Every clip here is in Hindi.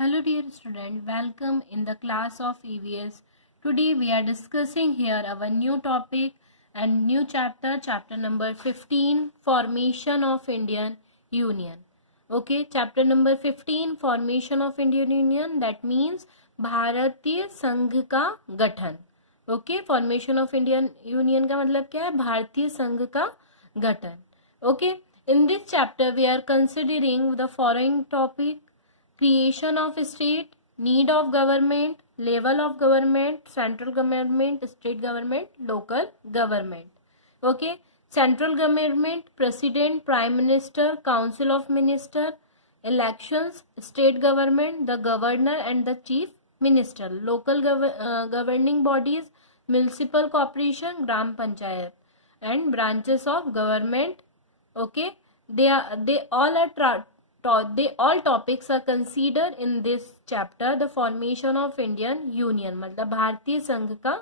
Hello dear student, welcome in the class of EVS. Today we are discussing here our new topic and new chapter, chapter number 15, Formation of Indian Union. Okay, chapter number 15, Formation of Indian Union, that means भारतीय संघ का गठन. Okay, formation of Indian union का मतलब क्या है? भारतीय संघ का गठन. Okay, in this chapter we are considering the following topic: creation of state, need of government, level of government, central government, state government, local government. Okay, central government, president, prime minister, council of minister, elections, state government, the governor and the chief minister, local governing bodies, municipal corporation, gram panchayat, and branches of government. Okay, they all topics are considered in this chapter. The formation of Indian Union मतलब भारतीय संघ का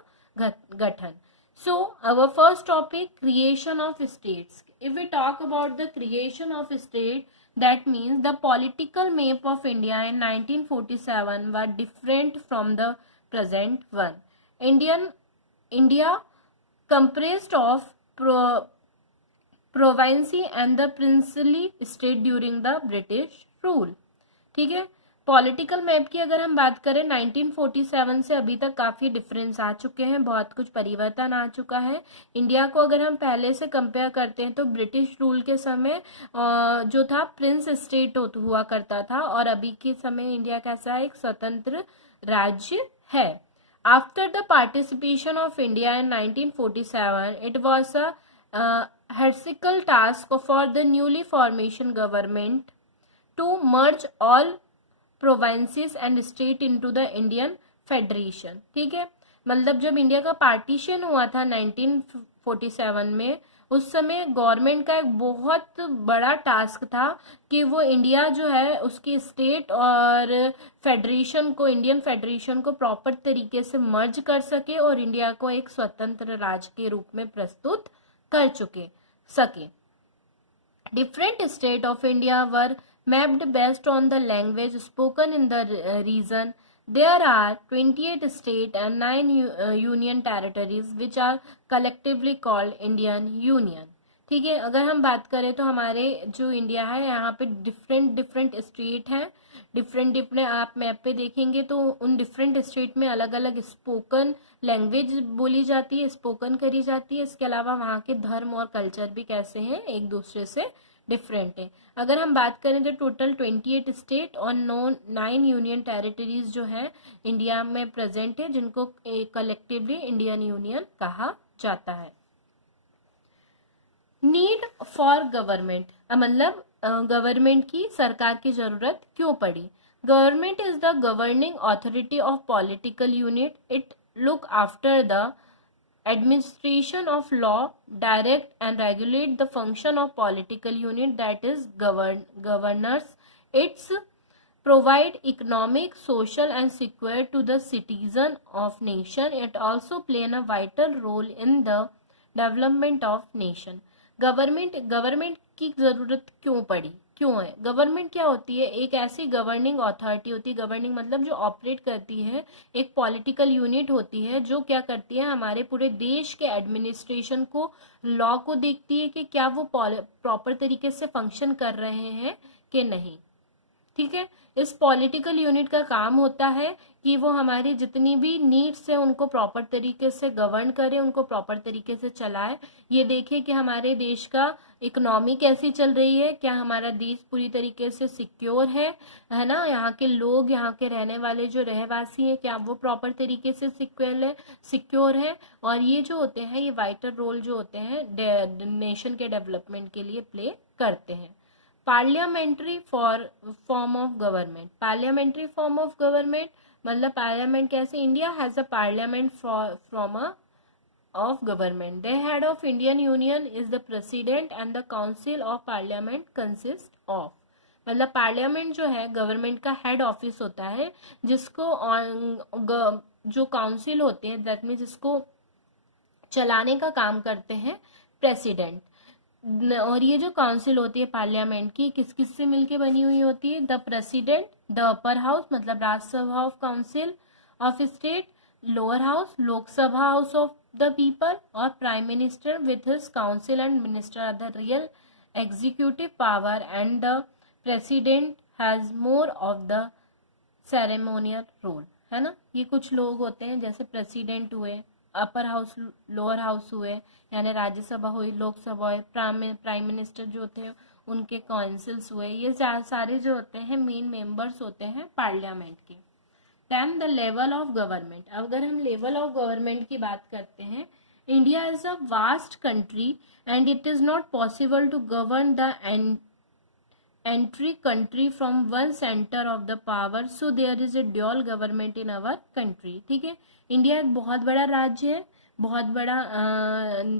गठन. So our first topic, creation of states. If we talk about the creation of state, that means the political map of India in 1947 were different from the present one. India comprised of provinces and the princely state during the British rule. ठीक है, पॉलिटिकल मैप की अगर हम बात करें 1947 से अभी तक काफी डिफरेंस आ चुके हैं, बहुत कुछ परिवर्तन आ चुका है. इंडिया को अगर हम पहले से कंपेयर करते हैं तो ब्रिटिश रूल के समय जो था प्रिंस स्टेट हुआ करता था, और अभी के समय इंडिया कैसा एक स्वतंत्र राज्य है. After the participation of India in 1947, it was a heretical task for the newly formation government to merge all provinces and state into the Indian Federation. ठीक है, मतलब जब इंडिया का पार्टीशन हुआ था 1947 में, उस समय गवर्नमेंट का एक बहुत बड़ा टास्क था कि वो इंडिया जो है उसकी स्टेट और फेडरेशन को, इंडियन फेडरेशन को प्रॉपर तरीके से मर्ज कर सके और इंडिया को एक स्वतंत्र राज्य के रूप में प्रस्तुत कर सके. Different states of India were mapped based on the language spoken in the region. There are 28 states and 9 union territories which are collectively called Indian Union. ठीक है, अगर हम बात करें तो हमारे जो इंडिया है यहाँ पे डिफरेंट स्टेट हैं. डिफरेंट आप मैप पे देखेंगे तो उन डिफरेंट स्टेट में अलग अलग स्पोकन लैंग्वेज बोली जाती है, स्पोकन करी जाती है. इसके अलावा वहाँ के धर्म और कल्चर भी कैसे हैं, एक दूसरे से डिफरेंट है. अगर हम बात करें तो टोटल 28 स्टेट और 9 यूनियन टेरिटरीज जो हैं इंडिया में प्रेजेंट है, जिनको कलेक्टिवली इंडियन यूनियन कहा जाता है. नीड फॉर गवर्नमेंट, मतलब गवर्नमेंट की, सरकार की जरूरत क्यों पड़ी? Government is the governing authority of political unit. It look after the administration of law, direct and regulate the function of political unit, that is governors. It's provide economic, social and security to the citizen of nation. It also play a vital role in the development of nation. Government की जरूरत क्यों पड़ी, क्यों है? गवर्नमेंट क्या होती है? एक ऐसी गवर्निंग अथॉरिटी होती है. गवर्निंग मतलब जो ऑपरेट करती है, एक पॉलिटिकल यूनिट होती है जो क्या करती है, हमारे पूरे देश के एडमिनिस्ट्रेशन को, लॉ को देखती है कि क्या वो प्रॉपर तरीके से फंक्शन कर रहे हैं कि नहीं. ठीक है, इस पॉलिटिकल यूनिट का काम होता है कि वो हमारी जितनी भी नीड्स है उनको प्रॉपर तरीके से गवर्न करे, उनको प्रॉपर तरीके से चलाए. ये देखे कि हमारे देश का इकोनॉमी कैसी चल रही है, क्या हमारा देश पूरी तरीके से सिक्योर है ना, यहाँ के लोग, यहाँ के रहने वाले जो रहवासी हैं, क्या वो प्रॉपर तरीके से सिक्योर है. और ये जो होते हैं, ये वाइटल रोल जो होते हैं नेशन के डेवलपमेंट के लिए प्ले करते हैं. Parliamentary form of government. Parliamentary form of government मतलब पार्लियामेंट कैसे? India has a parliament form of government. The head of Indian Union is the president and the council of parliament consists of. मतलब पार्लियामेंट जो है गवर्नमेंट का हेड ऑफिस होता है, जिसको जो काउंसिल होते हैं दैट मीन जिसको चलाने का काम करते हैं प्रेसिडेंट. और ये जो काउंसिल होती है पार्लियामेंट की, किस किस से मिलके बनी हुई होती है? The president, the upper house मतलब Rajya Sabha of council of state, lower house Lok Sabha house of the people, और prime minister with his council and minister are the real executive power and the president has more of the ceremonial role, है ना। ये कुछ लोग होते हैं जैसे प्रेसिडेंट हुए, अपर हाउस लोअर हाउस हुए यानी राज्यसभा हुई, लोकसभा हुई, प्राइम मिनिस्टर जो होते हैं उनके काउंसिल्स हुए, ये सारे जो होते हैं मेन मेंबर्स होते हैं पार्लियामेंट के। Then the level of government, अगर हम लेवल ऑफ गवर्नमेंट की बात करते हैं, India is a vast country and it is not possible to govern the entry country from one center of the power, so there is a dual government in our country। ठीक है, इंडिया एक बहुत बड़ा राज्य है, बहुत बड़ा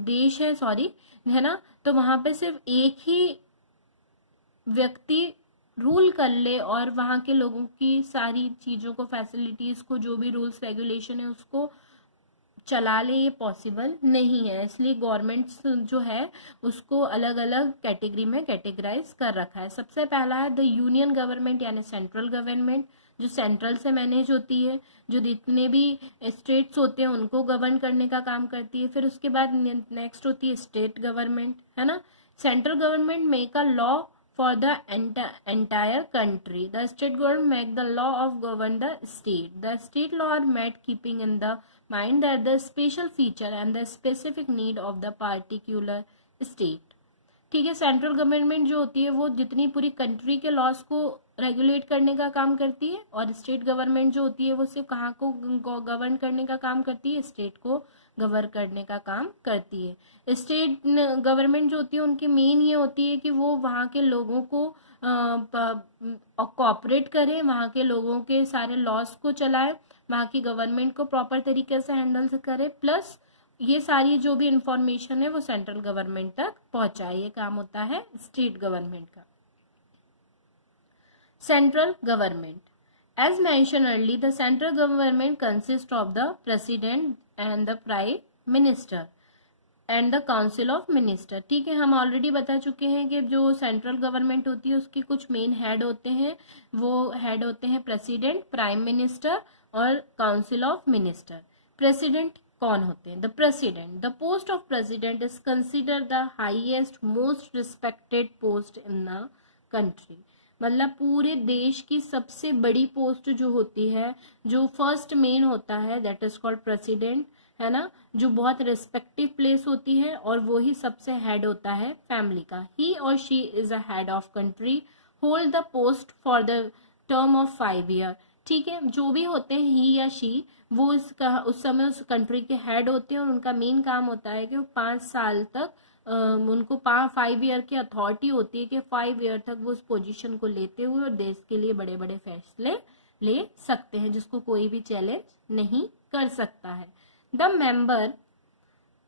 देश है, सॉरी, है ना। तो वहां पे सिर्फ एक ही व्यक्ति रूल कर ले और वहां के लोगों की सारी चीजों को, फैसिलिटीज को, जो भी रूल्स रेगुलेशन है उसको चला ले, ये पॉसिबल नहीं है। इसलिए गवर्नमेंट जो है उसको अलग अलग कैटेगरी में कैटेगराइज कर रखा है। सबसे पहला है द यूनियन गवर्नमेंट यानी सेंट्रल गवर्नमेंट, जो सेंट्रल से मैनेज होती है, जो जितने भी स्टेट्स होते हैं उनको गवर्न करने का काम करती है। फिर उसके बाद नेक्स्ट होती है स्टेट गवर्नमेंट, है ना। Central government make a law for the entire country. The state government make the law of govern the state. The state law are made keeping in the mind that the special feature and the specific need of the particular state. ठीक है, सेंट्रल गवर्नमेंट जो होती है वो जितनी पूरी कंट्री के लॉस को रेगुलेट करने का काम करती है, और स्टेट गवर्नमेंट जो होती है वो सिर्फ कहाँ को गवर्न करने का काम करती है? स्टेट को गवर्न करने का काम करती है। स्टेट गवर्नमेंट जो होती है उनकी मेन ये होती है कि वो वहाँ के लोगों को कोऑपरेट करे, वहाँ के लोगों के सारे लॉस को चलाए, वहाँ की गवर्नमेंट को प्रॉपर तरीके से हैंडल करे, प्लस ये सारी जो भी इंफॉर्मेशन है वो सेंट्रल गवर्नमेंट तक पहुंचाए। ये काम होता है स्टेट गवर्नमेंट का। Central government, as mentioned earlier, the central government consists of the president and the prime minister and the council of minister। ठीक है, हम ऑलरेडी बता चुके हैं कि जो सेंट्रल गवर्नमेंट होती है उसकी कुछ मेन हेड होते हैं, वो हेड होते हैं प्रेसिडेंट, प्राइम मिनिस्टर और काउंसिल ऑफ मिनिस्टर। प्रेसिडेंट कौन होते हैं? The president, the post of president is consider the highest most respected post in the country. मतलब पूरे देश की सबसे बड़ी पोस्ट जो होती है, जो फर्स्ट मेन होता है, दैट इज कॉल्ड प्रेसिडेंट, है ना, जो बहुत रिस्पेक्टिव प्लेस होती है, और वो ही सबसे हेड होता है फैमिली का। ही और she is a head of country, hold the post for the term of 5 year. ठीक है, जो भी होते हैं ही या शी, वो उस समय उस कंट्री के हेड होते हैं, और उनका मेन काम होता है कि वो 5 साल तक उनको 5 ईयर की अथॉरिटी होती है कि 5 ईयर तक वो उस पोजीशन को लेते हुए और देश के लिए बड़े बड़े फैसले ले सकते हैं, जिसको कोई भी चैलेंज नहीं कर सकता है। The member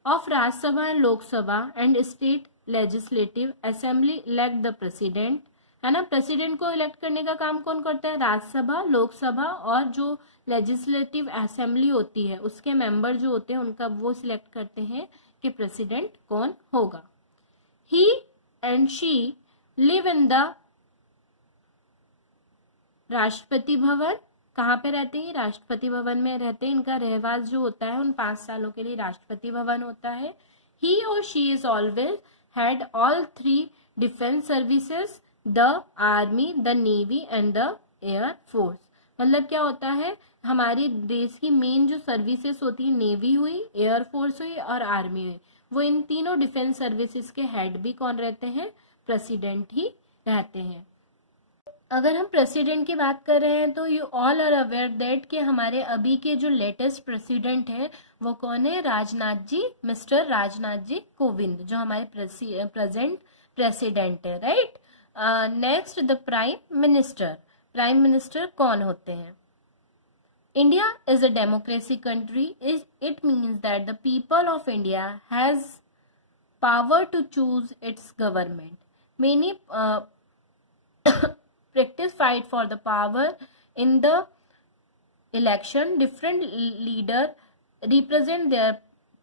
of Rajya Sabha and Lok Sabha and state legislative assembly elect the president, है ना। प्रेसिडेंट को इलेक्ट करने का काम कौन करता है? राज्यसभा, लोकसभा, और जो लेजिस्लेटिव असेंबली होती है उसके मेंबर जो होते हैं उनका वो सिलेक्ट करते हैं कि प्रेसिडेंट कौन होगा। He and she live in the Rashtrapati Bhavan. कहाँ पे रहते हैं? राष्ट्रपति भवन में रहते हैं। इनका रहवास जो होता है उन 5 सालों के लिए राष्ट्रपति भवन होता है। ही और she is always had all 3 defence services, the army, the navy and the air force. मतलब क्या होता है, हमारे देश की मेन जो सर्विसेज होती है, नेवी हुई, एयरफोर्स हुई और आर्मी हुई, वो इन तीनों डिफेंस सर्विसेज के हेड भी कौन रहते हैं? प्रेसिडेंट ही रहते हैं। अगर हम प्रेसिडेंट की बात कर रहे हैं तो you all are aware that कि हमारे अभी के जो लेटेस्ट प्रेसिडेंट है वो कौन है? राजनाथ जी, मिस्टर राजनाथ जी कोविंद, जो हमारे प्रेजेंट प्रेसिडेंट है, right. Next the prime minister. Prime minister कौन होते हैं? India is a democracy country. It means that the people of India has power to choose its government. Many practice fight for the power in the election. Different leader represent their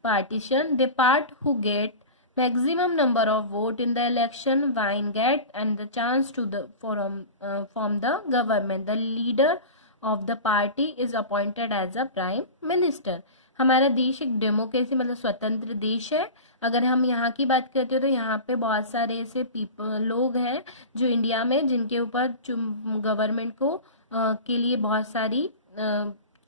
partition. The part who get maximum number of vote in the election win get and the chance to the form the government. The leader of the party is appointed as a prime minister. हमारा देश एक डेमोक्रेसी मतलब स्वतंत्र देश है. अगर हम यहाँ की बात करते हो तो यहाँ पे बहुत सारे ऐसे लोग हैं जो इंडिया में जिनके ऊपर गवर्नमेंट को के लिए बहुत सारी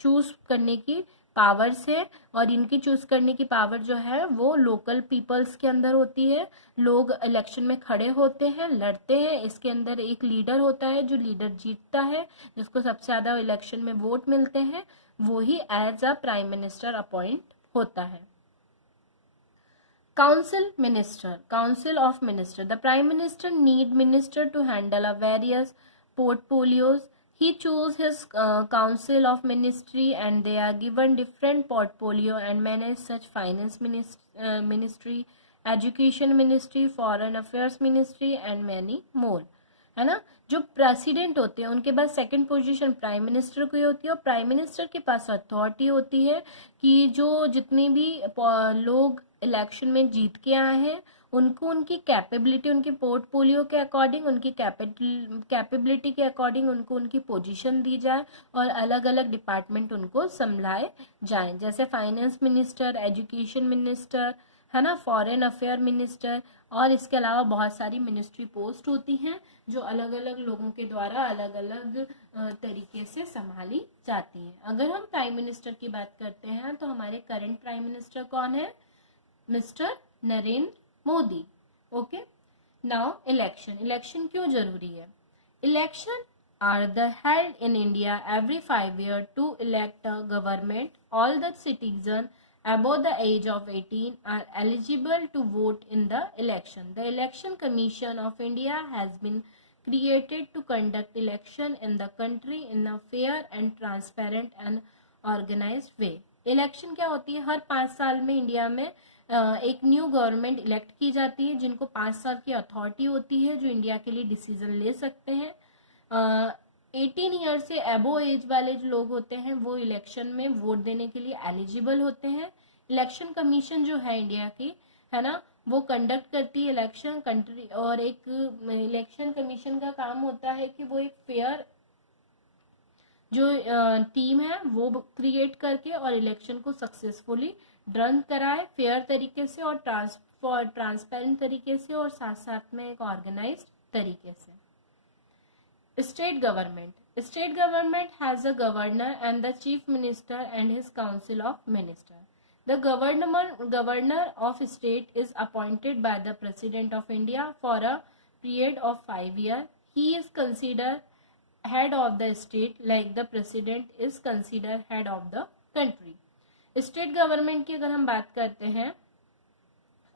चूज करने की पावर्स है और इनकी चूज करने की पावर जो है वो लोकल पीपल्स के अंदर होती है. लोग इलेक्शन में खड़े होते हैं, लड़ते हैं. इसके अंदर एक लीडर होता है, जो लीडर जीतता है, जिसको सबसे ज्यादा इलेक्शन में वोट मिलते हैं, वो ही as a prime minister appoint होता है. Council minister, council of minister. The prime minister need minister to handle a various portfolios. He choose his council of ministry and they are given different portfolio and manage such finance ministry, education ministry, foreign affairs ministry and many more. है ना. जो प्रेसिडेंट होते हैं उनके पास सेकंड पोजीशन प्राइम मिनिस्टर की होती है और प्राइम मिनिस्टर के पास अथॉरिटी होती है कि जो जितने भी लोग इलेक्शन में जीत के आए हैं उनको उनकी कैपेबिलिटी, उनके पोर्टफोलियो के अकॉर्डिंग, उनकी कैपेबिलिटी के अकॉर्डिंग उनको उनकी पोजीशन दी जाए और अलग अलग डिपार्टमेंट उनको संभाले जाए. जैसे फाइनेंस मिनिस्टर, एजुकेशन मिनिस्टर, है ना, फॉरेन अफेयर मिनिस्टर और इसके अलावा बहुत सारी मिनिस्ट्री पोस्ट होती हैं जो अलग अलग लोगों के द्वारा अलग अलग तरीके से संभाली जाती हैं. अगर हम प्राइम मिनिस्टर की बात करते हैं तो हमारे करंट प्राइम मिनिस्टर कौन है? Mister Narendra Modi. Okay. Now election. Election क्यों जरूरी है? Election are the held in India every 5 years to elect a government. All the citizen above the age of 18 are eligible to vote in the election. The Election Commission of India has been created to conduct election in the country in a fair and transparent and organized way. Election क्या होती है? हर 5 साल में इंडिया में एक न्यू गवर्नमेंट इलेक्ट की जाती है जिनको 5 साल की अथॉरिटी होती है जो इंडिया के लिए डिसीजन ले सकते हैं. 18 ईयर से अबो एज वाले जो लोग होते हैं वो इलेक्शन में वोट देने के लिए एलिजिबल होते हैं. इलेक्शन कमीशन जो है इंडिया की, है ना, वो कंडक्ट करती है इलेक्शन कंट्री. और एक इलेक्शन कमीशन का काम होता है कि वो एक फेयर जो टीम है वो क्रिएट करके और इलेक्शन को सक्सेसफुली रन कराए फेयर तरीके से और ट्रांसपेरेंट तरीके से और साथ साथ में एक ऑर्गेनाइज्ड तरीके से. State government. State government has a governor and the chief minister and his council of ministers. The governor of state is appointed by the president of India for a period of 5 years. He is considered head of the state like the president is considered head of the country. State government की अगर हम बात करते हैं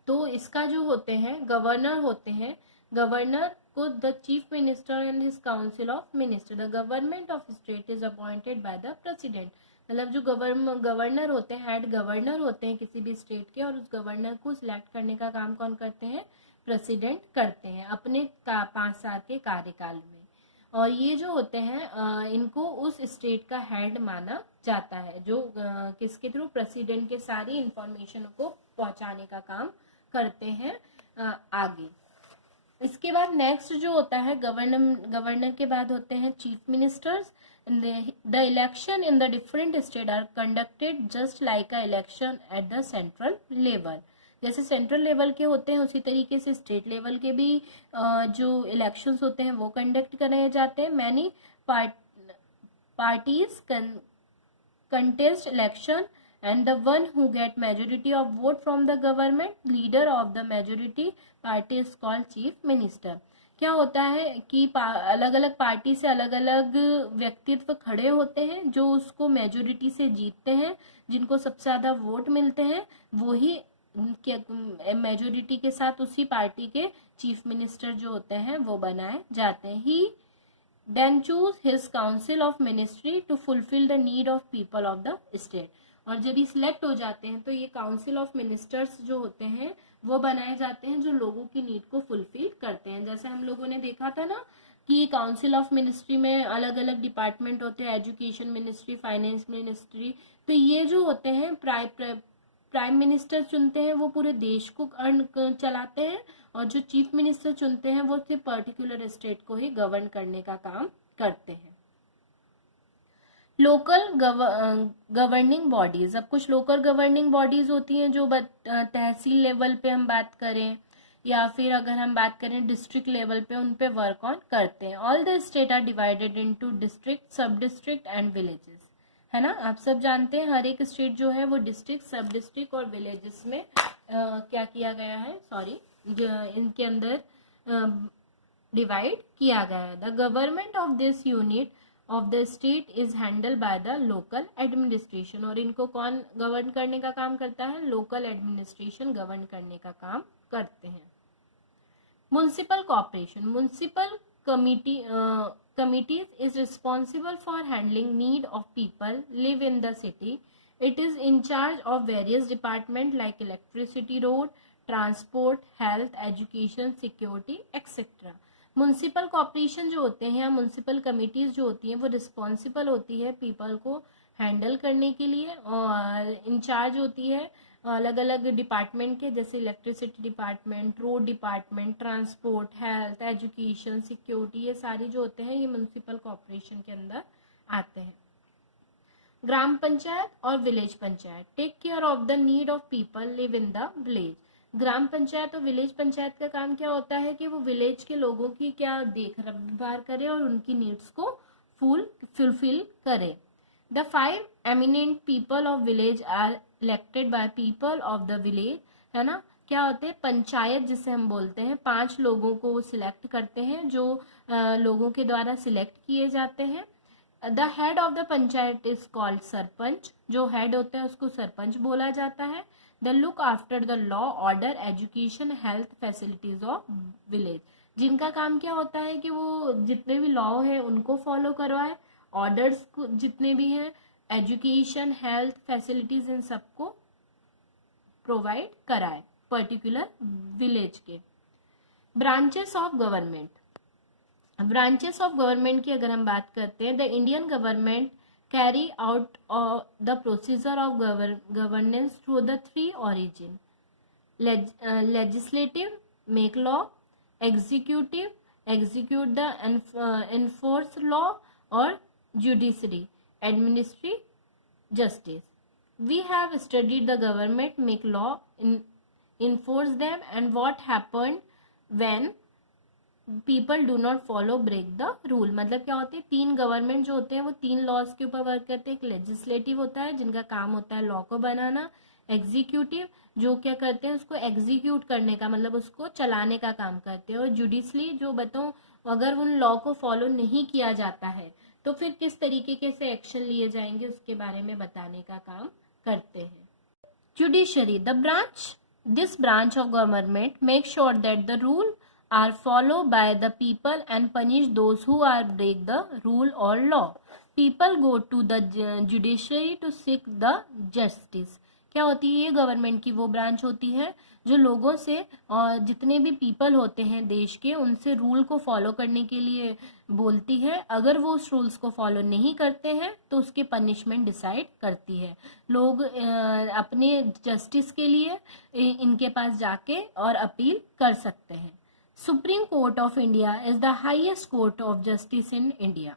तो इसका जो होते हैं गवर्नर होते हैं. गवर्नर को the chief minister and his council of minister. The government of state is appointed by the president. मतलब जो गवर्नर होते हैं, हेड गवर्नर होते हैं किसी भी स्टेट के, और उस गवर्नर को सिलेक्ट करने का काम कौन करते हैं? प्रेसिडेंट करते हैं अपने 5 साल के कार्यकाल में. और ये जो होते हैं इनको उस स्टेट का हेड माना जाता है जो किसके थ्रू? प्रेसिडेंट के सारी इंफॉर्मेशन को पहुंचाने का काम करते हैं आगे. इसके बाद नेक्स्ट जो होता है गवर्नर के बाद होते हैं chief ministers. The election in the different state are conducted just like a election at the central level. जैसे सेंट्रल लेवल के होते हैं उसी तरीके से स्टेट लेवल के भी जो इलेक्शंस होते हैं वो कंडक्ट कराए जाते हैं. Many parties contest election and the one who get majority of vote from the government leader of the majority party is called chief minister. क्या होता है कि अलग अलग पार्टी से अलग अलग व्यक्तित्व खड़े होते हैं जो उसको मेजोरिटी से जीतते हैं, जिनको सबसे ज्यादा वोट मिलते हैं वो ही मेजोरिटी के साथ उसी पार्टी के चीफ मिनिस्टर जो होते हैं वो बनाए जाते हैं. ही then choose his council of ministry to fulfill the need of people of the state. और जब ये सिलेक्ट हो जाते हैं तो ये काउंसिल ऑफ मिनिस्टर्स जो होते हैं वो बनाए जाते हैं जो लोगों की नीड को फुलफिल करते हैं. जैसे हम लोगों ने देखा था ना कि काउंसिल ऑफ मिनिस्ट्री में अलग अलग डिपार्टमेंट होते हैं, एजुकेशन मिनिस्ट्री, फाइनेंस मिनिस्ट्री. तो ये जो होते हैं प्राइम मिनिस्टर चुनते हैं वो पूरे देश को चलाते हैं, और जो चीफ मिनिस्टर चुनते हैं वो सिर्फ पर्टिकुलर स्टेट को ही गवर्न करने का काम करते हैं। लोकल गवर्निंग बॉडीज, अब कुछ लोकल गवर्निंग बॉडीज होती हैं जो तहसील लेवल पे हम बात करें, या फिर अगर हम बात करें डिस्ट्रिक्ट लेवल पे, उन पे वर्क ऑन करते हैं। All the state are divided into district, sub district and villages, है ना। आप सब जानते हैं हर एक स्टेट जो है वो डिस्ट्रिक्ट, सब डिस्ट्रिक्ट और विलेजेस में क्या किया गया है, सॉरी इनके अंदर डिवाइड किया गया है। The government of this unit of the state is handle by the local administration, और इनको कौन गवर्न करने का काम करता है, लोकल एडमिनिस्ट्रेशन गवर्न करने का काम करते हैं। Municipal corporation, municipal committees is responsible for handling need of people live in the city. It is in charge of various departments like electricity, road, transport, health, education, security, etc. Municipal corporation जो होते हैं, म्युनिसिपल कमिटीज जो होती हैं, वो रिस्पॉन्सिबल होती है पीपल को हैंडल करने के लिए, और इंचार्ज होती है अलग अलग डिपार्टमेंट के, जैसे electricity department, road department, transport, health, education, security, ये सारी जो होते हैं ये म्युनिसिपल कॉर्पोरेशन के अंदर आते हैं। ग्राम पंचायत और village panchayat take care of the need of people live in the village. Gram Panchayat और विलेज पंचायत का काम क्या होता है कि वो विलेज के लोगों की क्या देखभाल करे और उनकी नीड्स को फुलफिल करे। The 5 eminent people of village are elected by people of the village, है ना। क्या होते हैं, पंचायत जिसे हम बोलते हैं, 5 लोगों को सिलेक्ट करते हैं जो लोगों के द्वारा सिलेक्ट किए जाते हैं। The head of the panchayat is called sarpanch, जो हेड होता है उसको सरपंच बोला जाता है। The look after the law, order, education, health, facilities of village, जिनका काम क्या होता है कि वो जितने भी लॉ है उनको फॉलो करवाए, ऑर्डर्स जितने भी हैं, एजुकेशन, हेल्थ, फैसिलिटीज, इन सबको प्रोवाइड कराए पर्टिकुलर विलेज के। Branches of government, branches of government की अगर हम बात करते हैं, the Indian government carry out the procedure of governance through the 3 origin, legislative, make law, executive, execute the enforce law, और judiciary, administrative, justice. We have studied the government make law, enforce them, and what happened when people do not follow, break the rule. मतलब क्या होते हैं, 3 गवर्नमेंट जो होते हैं वो 3 लॉज के ऊपर वर्क करते हैं। एक लेजिस्लेटिव होता है जिनका काम होता है लॉ को बनाना, एग्जीक्यूटिव जो क्या करते हैं उसको एग्जीक्यूट करने का मतलब उसको चलाने का काम करते हैं, और जुडिशली जो बताऊं अगर उन लॉ को फॉलो नहीं किया जाता है तो फिर किस तरीके के से एक्शन लिए जाएंगे उसके बारे में बताने का काम करते हैं। Judiciary, the branch, this branch of government make sure that the rule are follow by the people and punish those who are break the rule और law. People go to the judiciary to seek the justice. क्या होती है ये गवर्नमेंट की वो ब्रांच होती है जो लोगों से और जितने भी पीपल होते हैं देश के उनसे रूल को फॉलो करने के लिए बोलती है। अगर वो उस रूल्स को फॉलो नहीं करते हैं तो उसके पनिशमेंट डिसाइड करती है। लोग अपने जस्टिस के लिए इनके पास जाके और अपील कर सकते हैं। Supreme court of India is the highest court of justice in India.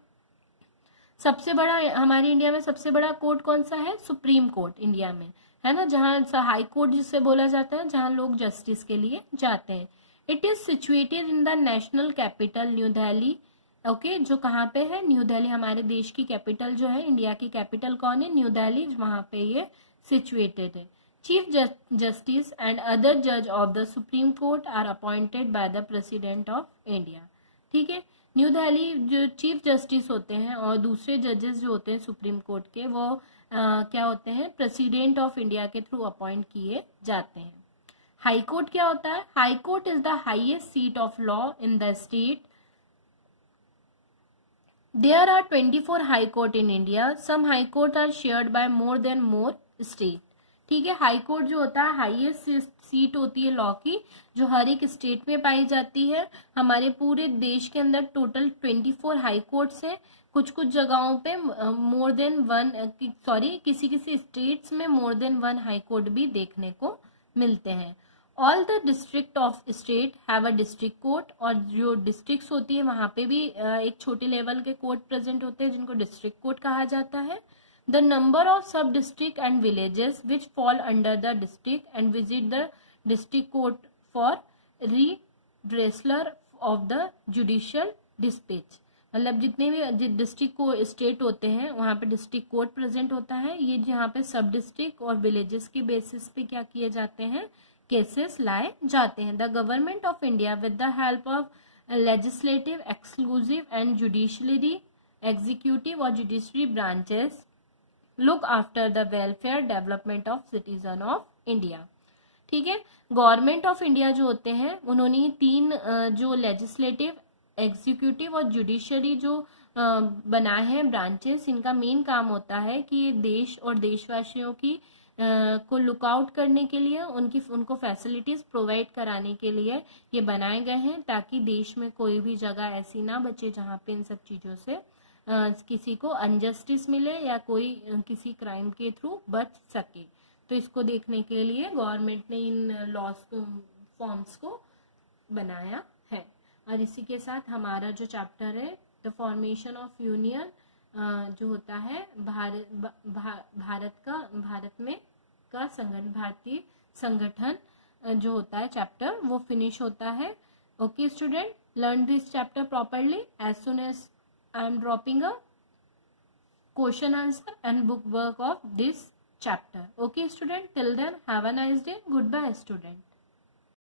सबसे बड़ा हमारे इंडिया में सबसे बड़ा कोर्ट कौन सा है? सुप्रीम कोर्ट इंडिया में, है ना, जहाँ हाई कोर्ट जिसे बोला जाता है, जहाँ लोग जस्टिस के लिए जाते हैं। It is situated in the national capital new Delhi. Okay, जो कहाँ पे है? न्यू दिल्ली। हमारे देश की कैपिटल जो है, इंडिया की कैपिटल कौन है? न्यू दिल्ली, वहां पे ये सिचुएटेड है। चीफ जस्टिस एंड अदर जज of the supreme court are appointed by the president of India. ठीक है, न्यू दिल्ली जो चीफ जस्टिस होते हैं और दूसरे जजेस जो होते हैं सुप्रीम कोर्ट के, वो क्या होते हैं? प्रेसिडेंट ऑफ इंडिया के थ्रू अपॉइंट किए जाते हैं। हाई कोर्ट क्या होता है? High court is the highest seat of law in the state. There are 24 high court in India. Some high court are shared by more than more state. ठीक है। हाई कोर्ट जो होता है हाईएस्ट सीट होती है लॉ की, जो हर एक स्टेट में पाई जाती है। हमारे पूरे देश के अंदर टोटल 24 हाई कोर्ट्स हैं। कुछ कुछ जगहों पे मोर देन वन, किसी किसी स्टेट्स में more than one high court भी देखने को मिलते हैं। All the district of state have a district court, और जो डिस्ट्रिक्ट्स होती है वहां पे भी एक छोटे लेवल के कोर्ट प्रेजेंट होते हैं जिनको डिस्ट्रिक्ट कोर्ट कहा जाता है। The number of sub-district and villages which fall under the district and visit the district court for redressal of the judicial dispute, मतलब जितने भी डिस्ट्रिक्ट को स्टेट होते हैं वहाँ पे डिस्ट्रिक्ट कोर्ट प्रेजेंट होता है। ये जहाँ पे सब डिस्ट्रिक्ट और विलेजेस के बेसिस पे क्या किए जाते हैं, केसेस लाए जाते हैं। The government of India with the help of legislative, exclusive and judiciary, executive और judiciary branches look after the welfare development of citizen of India. ठीक है। गवर्नमेंट ऑफ इंडिया जो होते हैं उन्होंने तीन जो लेजिस्लेटिव, एग्जीक्यूटिव और जुडिशरी जो बनाए हैं ब्रांचेस, इनका मेन काम होता है कि देश और देशवासियों की को लुकआउट करने के लिए, उनको फैसिलिटीज प्रोवाइड कराने के लिए ये बनाए गए हैं, ताकि देश में कोई भी जगह ऐसी ना बचे जहाँ पे इन सब चीज़ों से किसी को अनजस्टिस मिले या कोई किसी क्राइम के थ्रू बच सके। तो इसको देखने के लिए गवर्नमेंट ने इन लॉज को, फॉर्म्स को बनाया है। और इसी के साथ हमारा जो चैप्टर है द फॉर्मेशन ऑफ यूनियन जो होता है भारत में का संगठन, भारतीय संगठन जो होता है चैप्टर, वो फिनिश होता है। Okay student, learn this chapter properly as soon as I am dropping a question answer and book work of this chapter. Okay student, till then have a nice day. Goodbye student.